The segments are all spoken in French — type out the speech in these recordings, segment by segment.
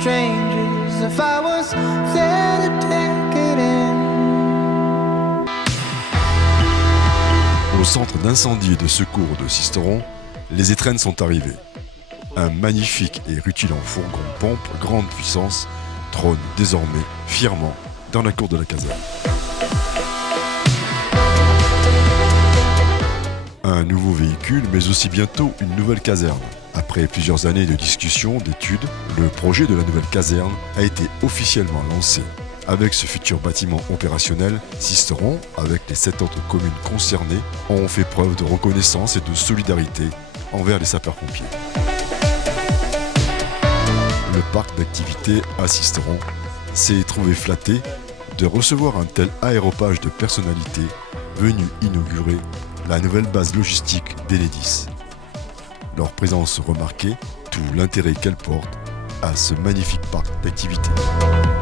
strangers if I was there to take it in. Au centre d'incendie et de secours de Sisteron, les étrennes sont arrivées. Un magnifique et rutilant fourgon pompe grande puissance trône désormais fièrement dans la cour de la caserne. Un nouveau véhicule, mais aussi bientôt une nouvelle caserne. Après plusieurs années de discussions, d'études, le projet de la nouvelle caserne a été officiellement lancé. Avec ce futur bâtiment opérationnel, Sisteron, avec les 7 autres communes concernées, ont fait preuve de reconnaissance et de solidarité envers les sapeurs-pompiers. Le parc d'activités à Sisteron s'est trouvé flatté de recevoir un tel aéropage de personnalités venus inaugurer la nouvelle base logistique d'Enedis. Leur présence remarquée, tout l'intérêt qu'elle porte à ce magnifique parc d'activités.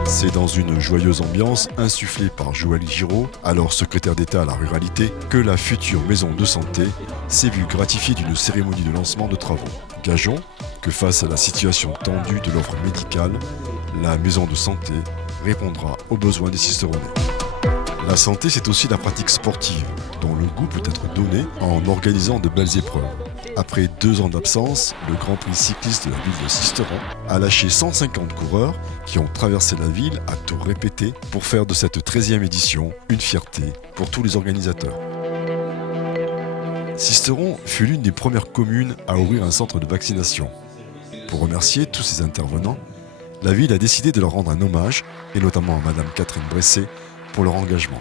C'est dans une joyeuse ambiance insufflée par Joël Giraud, alors secrétaire d'État à la ruralité, que la future maison de santé s'est vue gratifiée d'une cérémonie de lancement de travaux. Gageons que face à la situation tendue de l'offre médicale, la maison de santé répondra aux besoins des Sisteronnais. La santé, c'est aussi la pratique sportive, dont le goût peut être donné en organisant de belles épreuves. Après 2 ans d'absence, le Grand Prix cycliste de la ville de Sisteron a lâché 150 coureurs qui ont traversé la ville à tour répété pour faire de cette 13e édition une fierté pour tous les organisateurs. Sisteron fut l'une des premières communes à ouvrir un centre de vaccination. Pour remercier tous ces intervenants, la ville a décidé de leur rendre un hommage, et notamment à Madame Catherine Bresset, pour leur engagement.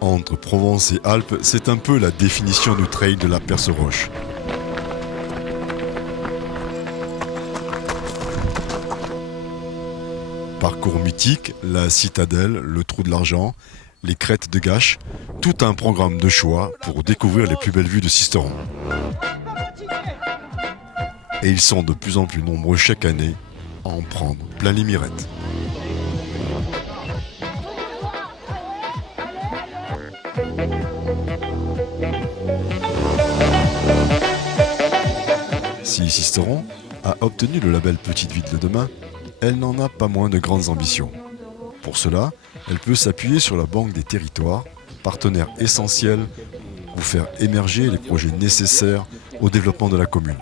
Entre Provence et Alpes, c'est un peu la définition du trail de la Perce-Roche. Parcours mythique, la citadelle, le trou de l'argent, les crêtes de Gache, tout un programme de choix pour découvrir les plus belles vues de Sisteron. Et ils sont de plus en plus nombreux chaque année à en prendre plein les mirettes. Si Sisteron a obtenu le label Petite Ville de demain, elle n'en a pas moins de grandes ambitions. Pour cela, elle peut s'appuyer sur la Banque des Territoires, partenaire essentiel pour faire émerger les projets nécessaires au développement de la commune.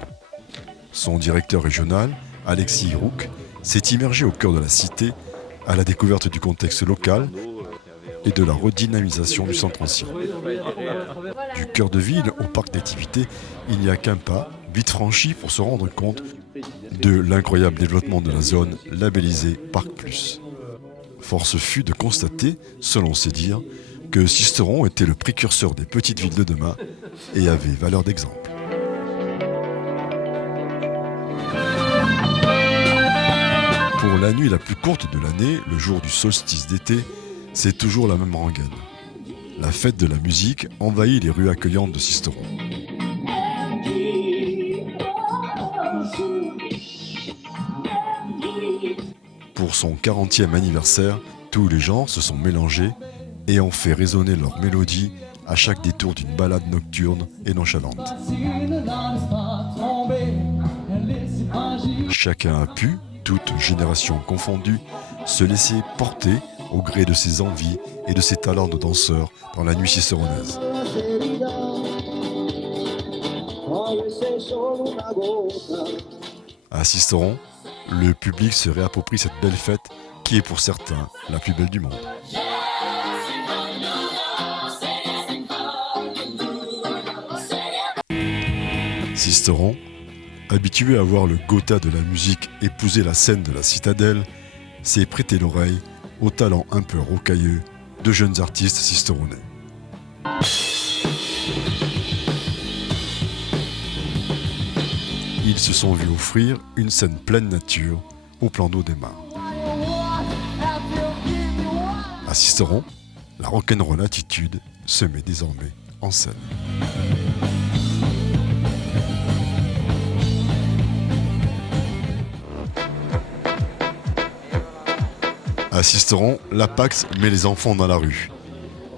Son directeur régional, Alexis Hirouk, s'est immergé au cœur de la cité à la découverte du contexte local et de la redynamisation du centre ancien. Du cœur de ville au parc d'activités, il n'y a qu'un pas, vite franchi pour se rendre compte de l'incroyable développement de la zone labellisée Parc Plus. Force fut de constater, selon ses dires, que Sisteron était le précurseur des petites villes de demain et avait valeur d'exemple. Pour la nuit la plus courte de l'année, le jour du solstice d'été, c'est toujours la même rengaine. La fête de la musique envahit les rues accueillantes de Sisteron. Pour son 40e anniversaire, tous les genres se sont mélangés et ont fait résonner leur mélodie à chaque détour d'une balade nocturne et nonchalante. Chacun a pu, toutes générations confondues, se laisser porter au gré de ses envies et de ses talents de danseur dans la nuit sisteronnaise. À Sisteron, le public se réapproprie cette belle fête qui est pour certains la plus belle du monde. Sisteron, habitué à voir le Gotha de la musique épouser la scène de la citadelle, s'est prêté l'oreille au talent un peu rocailleux de jeunes artistes sisteronnais. Ils se sont vus offrir une scène pleine nature au plan d'eau des mares. À Sisteron, la rock'n'roll attitude se met désormais en scène. À Sisteron, la PAX met les enfants dans la rue.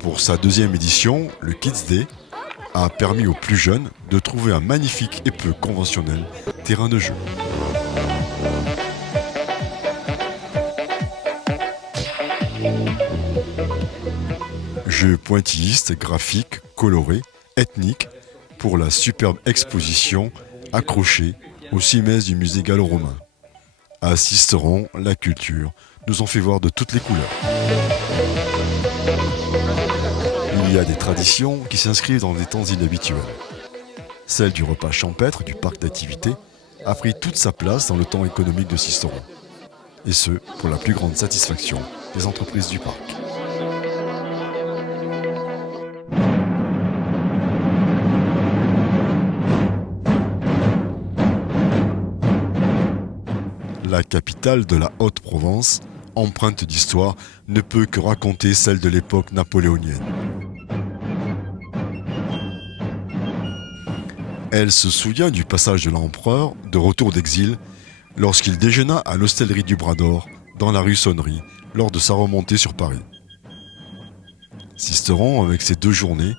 Pour sa 2e édition, le Kids Day, a permis aux plus jeunes de trouver un magnifique et peu conventionnel terrain de jeu. Jeux pointillistes, graphiques, colorés, ethniques, pour la superbe exposition accrochée aux cimaises du musée gallo-romain. À Sisteron, la culture nous en fait voir de toutes les couleurs. Il y a des traditions qui s'inscrivent dans des temps inhabituels. Celle du repas champêtre du parc d'activités a pris toute sa place dans le temps économique de Sisteron. Et ce, pour la plus grande satisfaction des entreprises du parc. La capitale de la Haute-Provence, empreinte d'histoire, ne peut que raconter celle de l'époque napoléonienne. Elle se souvient du passage de l'empereur, de retour d'exil, lorsqu'il déjeuna à l'hostellerie du Bras d'Or, dans la rue Sonnery, lors de sa remontée sur Paris. Sisteron, avec ses 2 journées,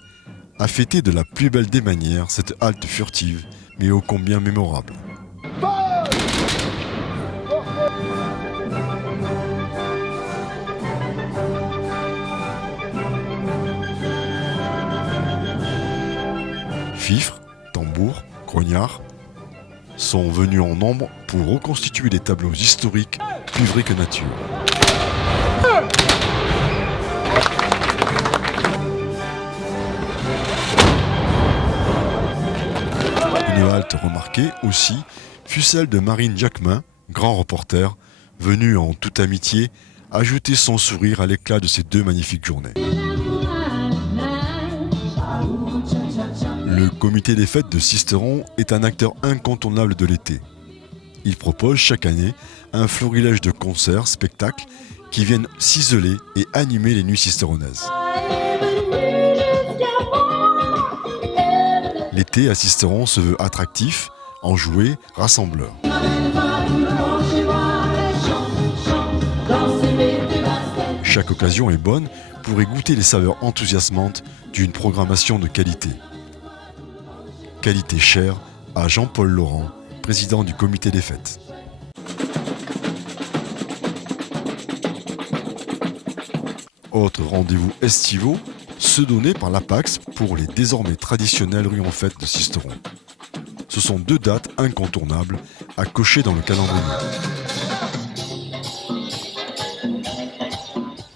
a fêté de la plus belle des manières cette halte furtive, mais ô combien mémorable. Fifres, tambours, grognards sont venus en nombre pour reconstituer des tableaux historiques plus vrais que nature. Une halte remarquée aussi fut celle de Marine Jacquemin, grand reporter, venu en toute amitié ajouter son sourire à l'éclat de ces 2 magnifiques journées. Le comité des fêtes de Sisteron est un acteur incontournable de l'été. Il propose chaque année un florilège de concerts, spectacles qui viennent ciseler et animer les nuits sisteronaises. L'été à Sisteron se veut attractif, enjoué, rassembleur. Chaque occasion est bonne pour y goûter les saveurs enthousiasmantes d'une programmation de qualité. Qualité chère à Jean-Paul Laurent, président du comité des fêtes. Autre rendez-vous estivaux, ceux donnés par l'Apax pour les désormais traditionnelles rues en fête de Sisteron. Ce sont 2 dates incontournables à cocher dans le calendrier.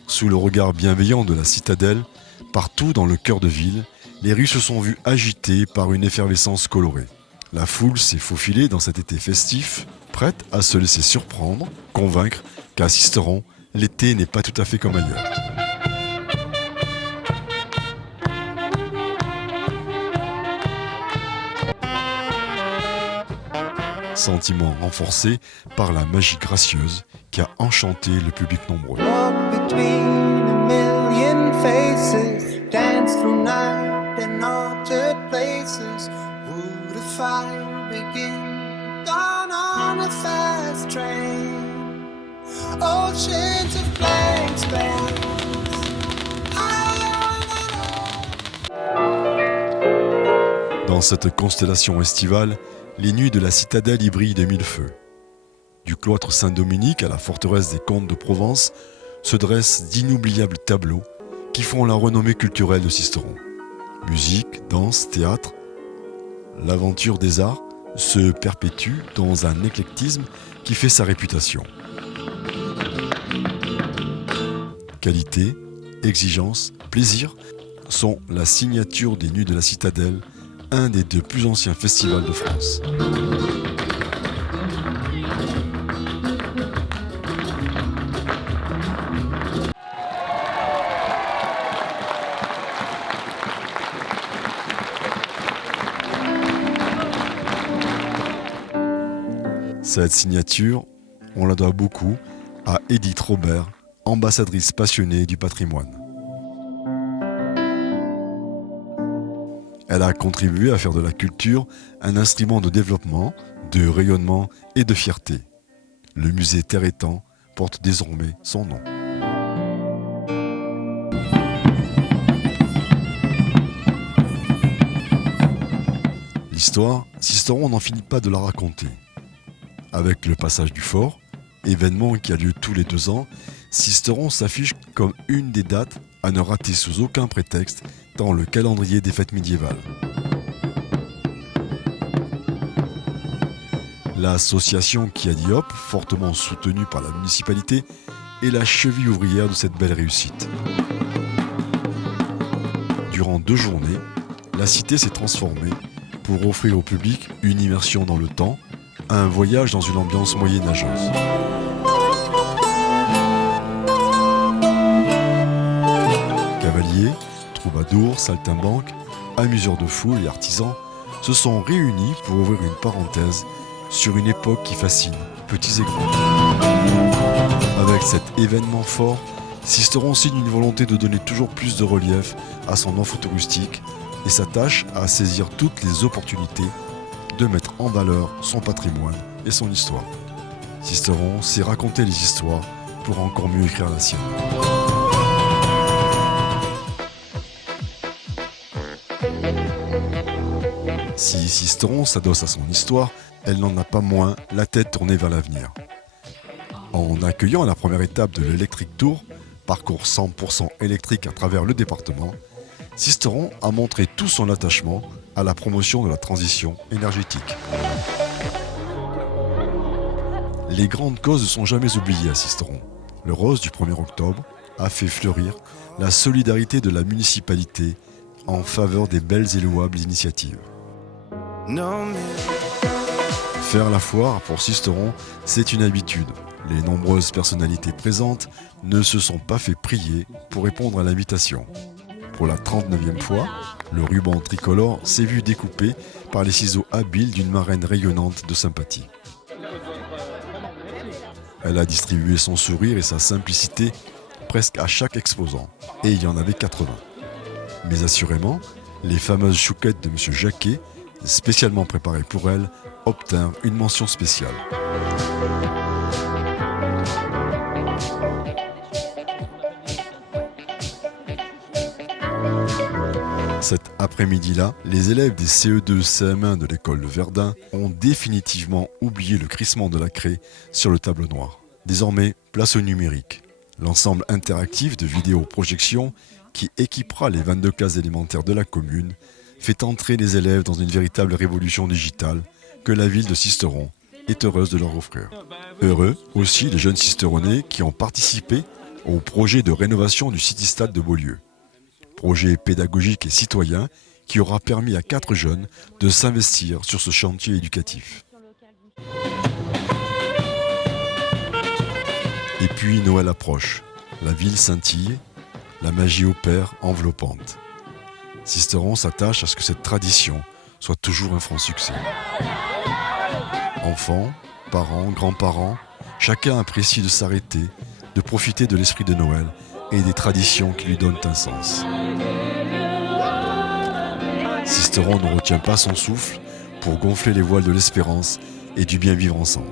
Sous le regard bienveillant de la citadelle, partout dans le cœur de ville, les rues se sont vues agitées par une effervescence colorée. La foule s'est faufilée dans cet été festif, prête à se laisser surprendre, convaincre qu'à Sisteron, l'été n'est pas tout à fait comme ailleurs. Sentiment renforcé par la magie gracieuse qui a enchanté le public nombreux. Walk between a million faces, dance through night and altered places. Would a fire begin? Gone on a fast train. Oceans of blank space. Dans cette constellation estivale, les nuits de la citadelle y brillent de 1000 feux. Du cloître Saint-Dominique à la forteresse des comtes de Provence se dressent d'inoubliables tableaux qui font la renommée culturelle de Sisteron. Musique, danse, théâtre, l'aventure des arts se perpétue dans un éclectisme qui fait sa réputation. Qualité, exigence, plaisir sont la signature des Nuits de la Citadelle, un des 2 plus anciens festivals de France. Cette signature, on la doit beaucoup à Edith Robert, ambassadrice passionnée du patrimoine. Elle a contribué à faire de la culture un instrument de développement, de rayonnement et de fierté. Le musée Terre et Temps porte désormais son nom. histoire, Sisteron n'en finit pas de la raconter. Avec le passage du fort, événement qui a lieu tous les 2 ans, Sisteron s'affiche comme une des dates à ne rater sous aucun prétexte dans le calendrier des fêtes médiévales. L'association Kiadiop, fortement soutenue par la municipalité, est la cheville ouvrière de cette belle réussite. Durant 2 journées, la cité s'est transformée pour offrir au public une immersion dans le temps, un voyage dans une ambiance moyenâgeuse. Cavaliers, troubadours, saltimbanques, amuseurs de foule et artisans se sont réunis pour ouvrir une parenthèse sur une époque qui fascine, petits et grands. Avec cet événement fort, Sisteron signe une volonté de donner toujours plus de relief à son offre touristique et s'attache à saisir toutes les opportunités de mettre en valeur son patrimoine et son histoire. Sisteron sait raconter les histoires pour encore mieux écrire la sienne. Si Sisteron s'adosse à son histoire, elle n'en a pas moins la tête tournée vers l'avenir. En accueillant la première étape de l'Electric Tour, parcours 100% électrique à travers le département, Sisteron a montré tout son attachement à la promotion de la transition énergétique. Les grandes causes ne sont jamais oubliées à Sisteron. Le rose du 1er octobre a fait fleurir la solidarité de la municipalité en faveur des belles et louables initiatives. Faire la foire pour Sisteron, c'est une habitude. Les nombreuses personnalités présentes ne se sont pas fait prier pour répondre à l'invitation. Pour la 39e fois, le ruban tricolore s'est vu découpé par les ciseaux habiles d'une marraine rayonnante de sympathie. Elle a distribué son sourire et sa simplicité presque à chaque exposant, et il y en avait 80. Mais assurément, les fameuses chouquettes de M. Jacquet, spécialement préparées pour elle, obtinrent une mention spéciale. Cet après-midi-là, les élèves des CE2 CM1 de l'école de Verdun ont définitivement oublié le crissement de la craie sur le tableau noir. Désormais, place au numérique. L'ensemble interactif de vidéoprojections qui équipera les 22 classes élémentaires de la commune fait entrer les élèves dans une véritable révolution digitale que la ville de Sisteron est heureuse de leur offrir. Heureux aussi les jeunes Sisteronnais qui ont participé au projet de rénovation du City-Stade de Beaulieu. Projet pédagogique et citoyen qui aura permis à 4 jeunes de s'investir sur ce chantier éducatif. Et puis Noël approche, la ville scintille, la magie opère enveloppante. Sisteron s'attache à ce que cette tradition soit toujours un franc succès. Enfants, parents, grands-parents, chacun apprécie de s'arrêter, de profiter de l'esprit de Noël et des traditions qui lui donnent un sens. Sisteron ne retient pas son souffle pour gonfler les voiles de l'espérance et du bien vivre ensemble.